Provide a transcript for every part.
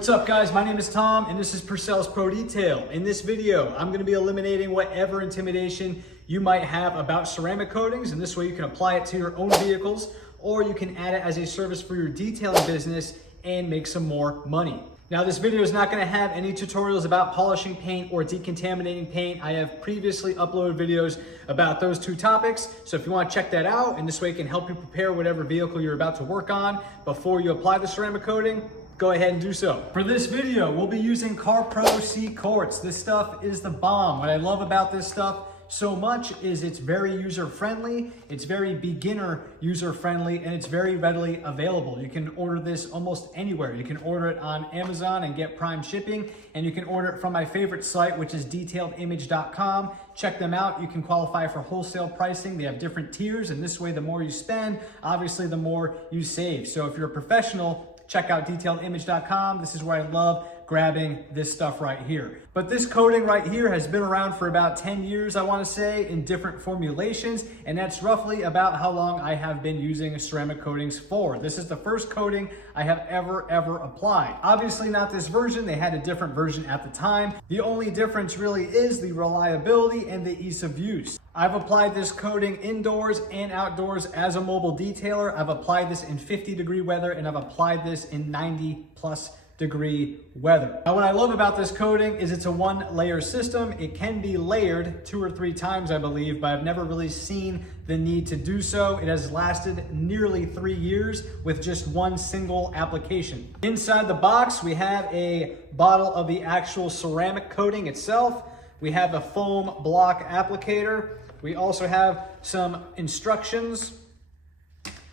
What's up guys, my name is Tom and this is Purcells Pro Detail. In this video, I'm going to be eliminating whatever intimidation you might have about ceramic coatings, and this way you can apply it to your own vehicles or you can add it as a service for your detailing business and make some more money. Now this video is not going to have any tutorials about polishing paint or decontaminating paint. I have previously uploaded videos about those two topics, so if you want to check that out, and this way it can help you prepare whatever vehicle you're about to work on before you apply the ceramic coating, go ahead and do so. For this video, we'll be using CARPRO Seekonk. This stuff is the bomb. What I love about this stuff so much is it's very user-friendly, it's very beginner user-friendly, and it's very readily available. You can order this almost anywhere. You can order it on Amazon and get prime shipping, and you can order it from my favorite site, which is detailedimage.com. Check them out. You can qualify for wholesale pricing. They have different tiers, and this way the more you spend, obviously the more you save. So if you're a professional, check out detailedimage.com. This is where I love grabbing this stuff right here. But this coating right here has been around for about 10 years, I want to say, in different formulations, and that's roughly about how long I have been using ceramic coatings for. This is the first coating I have ever applied. Obviously not this version, they had a different version at the time. The only difference really is the reliability and the ease of use. I've applied this coating indoors and outdoors as a mobile detailer. I've applied this in 50-degree weather, and I've applied this in 90+ degree weather. Now what I love about this coating is it's a one-layer system. It can be layered 2 or 3 times, I believe, but I've never really seen the need to do so. It has lasted nearly 3 years with just one single application. Inside the box, we have a bottle of the actual ceramic coating itself. We have a foam block applicator. We also have some instructions.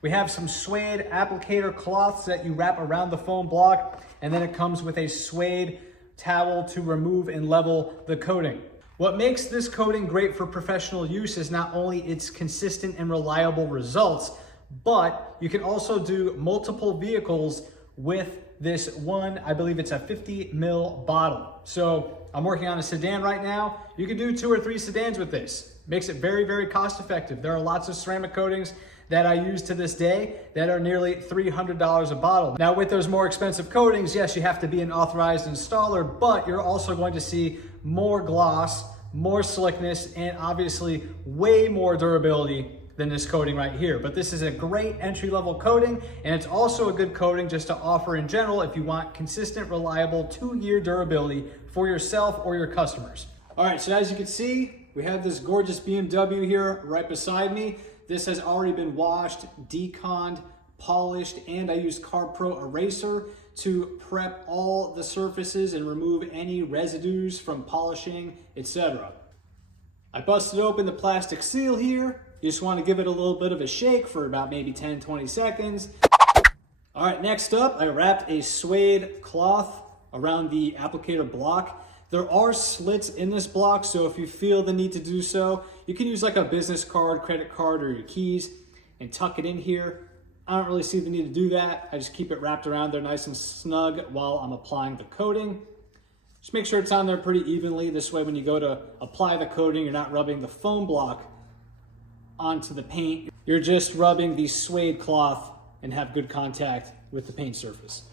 We have some suede applicator cloths that you wrap around the foam block, and then it comes with a suede towel to remove and level the coating. What makes this coating great for professional use is not only its consistent and reliable results, but you can also do multiple vehicles with this one. I believe it's a 50 ml bottle. So I'm working on a sedan right now. You can do 2 or 3 sedans with this. Makes it very cost effective. There are lots of ceramic coatings that I use to this day that are nearly $300 a bottle. Now with those more expensive coatings, yes, you have to be an authorized installer, but you're also going to see more gloss, more slickness, and obviously way more durability than this coating right here. But this is a great entry-level coating, and it's also a good coating just to offer in general if you want consistent, reliable 2-year durability for yourself or your customers. All right, so as you can see, we have this gorgeous BMW here right beside me. This has already been washed, deconned, polished, and I use CARPRO eraser to prep all the surfaces and remove any residues from polishing, etc. I busted open the plastic seal here. You just want to give it a little bit of a shake for about maybe 10-20 seconds. All right, next up, I wrapped a suede cloth around the applicator block. There are slits in this block, so if you feel the need to do so, you can use like a business card, credit card, or your keys and tuck it in here. I don't really see the need to do that. I just keep it wrapped around there nice and snug while I'm applying the coating. Just make sure it's on there pretty evenly. This way when you go to apply the coating, you're not rubbing the foam block onto the paint. You're just rubbing the suede cloth and have good contact with the paint surface.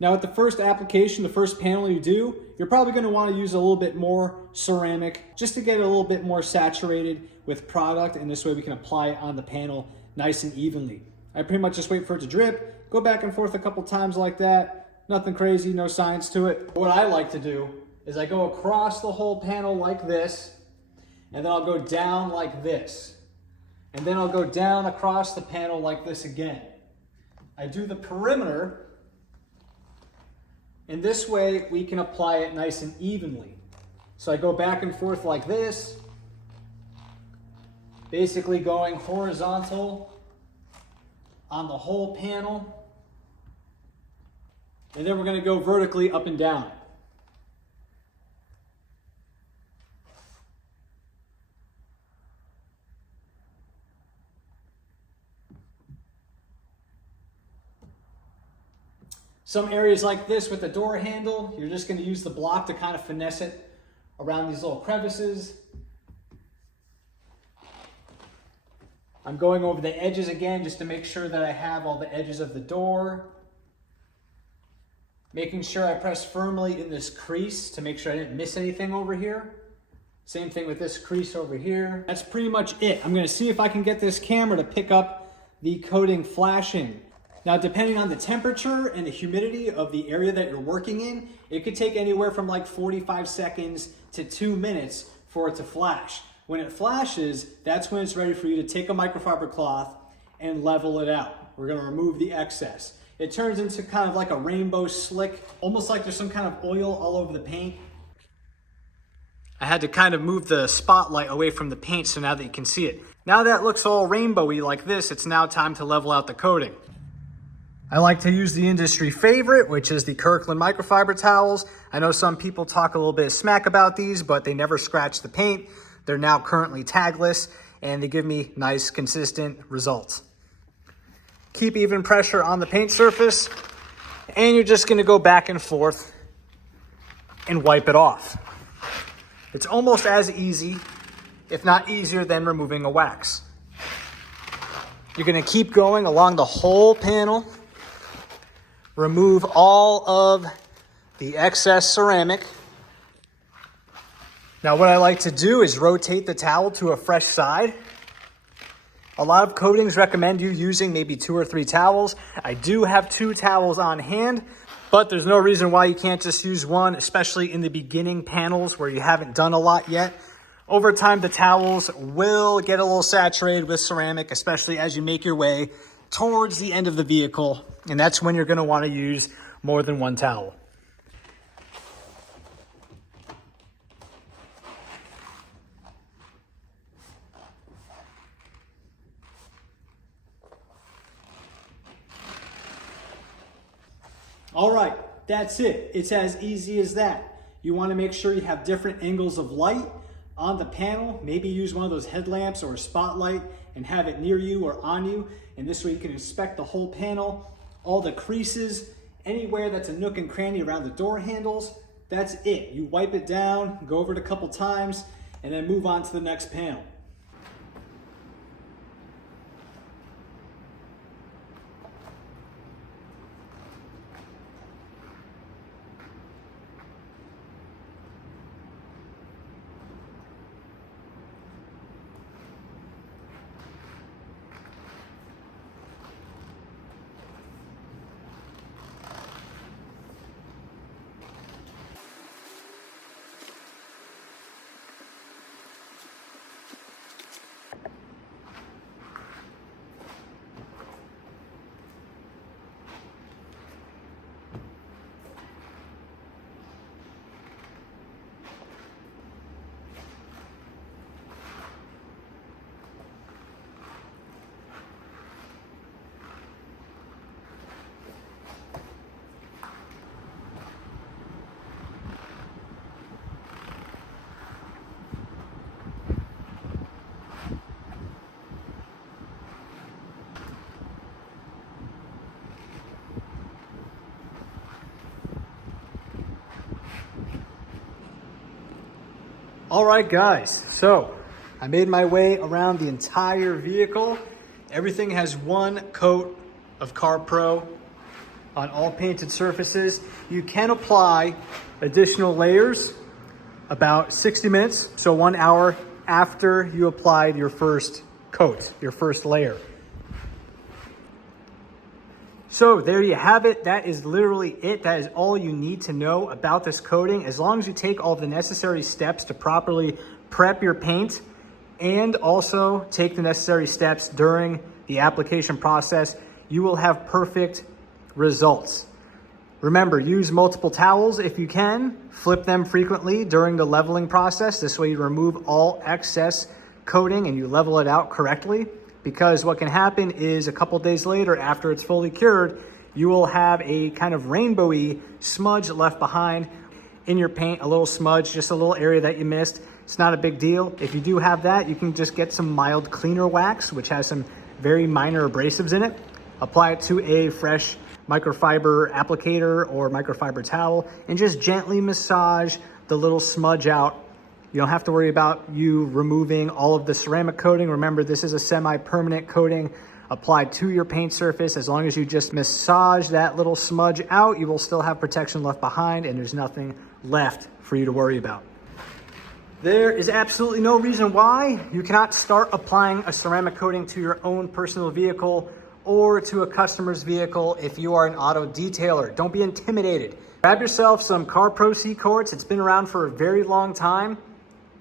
Now with the first application, the first panel you do, you're probably going to want to use a little bit more ceramic just to get it a little bit more saturated with product, and this way we can apply it on the panel nice and evenly. I pretty much just wait for it to drip, go back and forth a couple times like that. Nothing crazy, no science to it. What I like to do is I go across the whole panel like this, and then I'll go down like this. And then I'll go down across the panel like this again. I do the perimeter, and this way we can apply it nice and evenly. So I go back and forth like this, basically going horizontal on the whole panel. And then we're going to go vertically up and down. Some areas like this with the door handle, you're just going to use the block to kind of finesse it around these little crevices. I'm going over the edges again just to make sure that I have all the edges of the door. Making sure I press firmly in this crease to make sure I didn't miss anything over here. Same thing with this crease over here. That's pretty much it. I'm gonna see if I can get this camera to pick up the coating flashing. Now, depending on the temperature and the humidity of the area that you're working in, it could take anywhere from like 45 seconds to 2 minutes for it to flash. When it flashes, that's when it's ready for you to take a microfiber cloth and level it out. We're gonna remove the excess. It turns into kind of like a rainbow slick, almost like there's some kind of oil all over the paint. I had to kind of move the spotlight away from the paint so now that you can see it. Now that it looks all rainbowy like this, it's now time to level out the coating. I like to use the industry favorite, which is the Kirkland microfiber towels. I know some people talk a little bit of smack about these, but they never scratch the paint. They're now currently tagless, and they give me nice, consistent results. Keep even pressure on the paint surface, and you're just gonna go back and forth and wipe it off. It's almost as easy, if not easier, than removing a wax. You're gonna keep going along the whole panel. Remove all of the excess ceramic. Now what I like to do is rotate the towel to a fresh side. A lot of coatings recommend you using maybe 2 or 3 towels. I do have 2 towels on hand, but there's no reason why you can't just use one, especially in the beginning panels where you haven't done a lot yet. Over time, the towels will get a little saturated with ceramic, especially as you make your way towards the end of the vehicle, and that's when you're going to want to use more than 1 towel. All right, that's it. It's as easy as that. You want to make sure you have different angles of light on the panel. Maybe use one of those headlamps or a spotlight and have it near you or on you. And this way you can inspect the whole panel, all the creases, anywhere that's a nook and cranny around the door handles. That's it. You wipe it down, go over it a couple times, and then move on to the next panel. All right, guys, so I made my way around the entire vehicle. Everything has 1 coat of CARPRO on all painted surfaces. You can apply additional layers about 60 minutes, so 1 hour after you applied your first coat, your first layer. So there you have it. That is literally it. That is all you need to know about this coating. As long as you take all the necessary steps to properly prep your paint and also take the necessary steps during the application process, you will have perfect results. Remember, use multiple towels if you can. Flip them frequently during the leveling process. This way you remove all excess coating and you level it out correctly. Because what can happen is a couple days later, after it's fully cured, you will have a kind of rainbowy smudge left behind in your paint, a little smudge, just a little area that you missed. It's not a big deal. If you do have that, you can just get some mild cleaner wax, which has some very minor abrasives in it. Apply it to a fresh microfiber applicator or microfiber towel and just gently massage the little smudge out. You don't have to worry about you removing all of the ceramic coating. Remember, this is a semi-permanent coating applied to your paint surface. As long as you just massage that little smudge out, you will still have protection left behind and there's nothing left for you to worry about. There is absolutely no reason why you cannot start applying a ceramic coating to your own personal vehicle or to a customer's vehicle if you are an auto detailer. Don't be intimidated. Grab yourself some CARPRO Seekonk. It's been around for a very long time.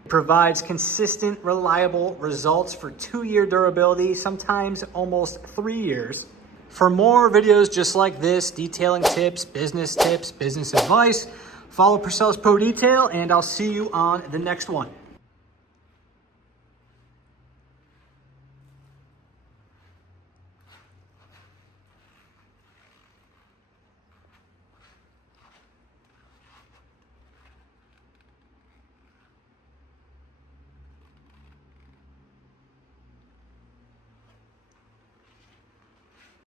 It provides consistent, reliable results for 2-year durability, sometimes almost 3 years. For more videos just like this, detailing tips, business advice, follow Purcells Pro Detail, and I'll see you on the next one.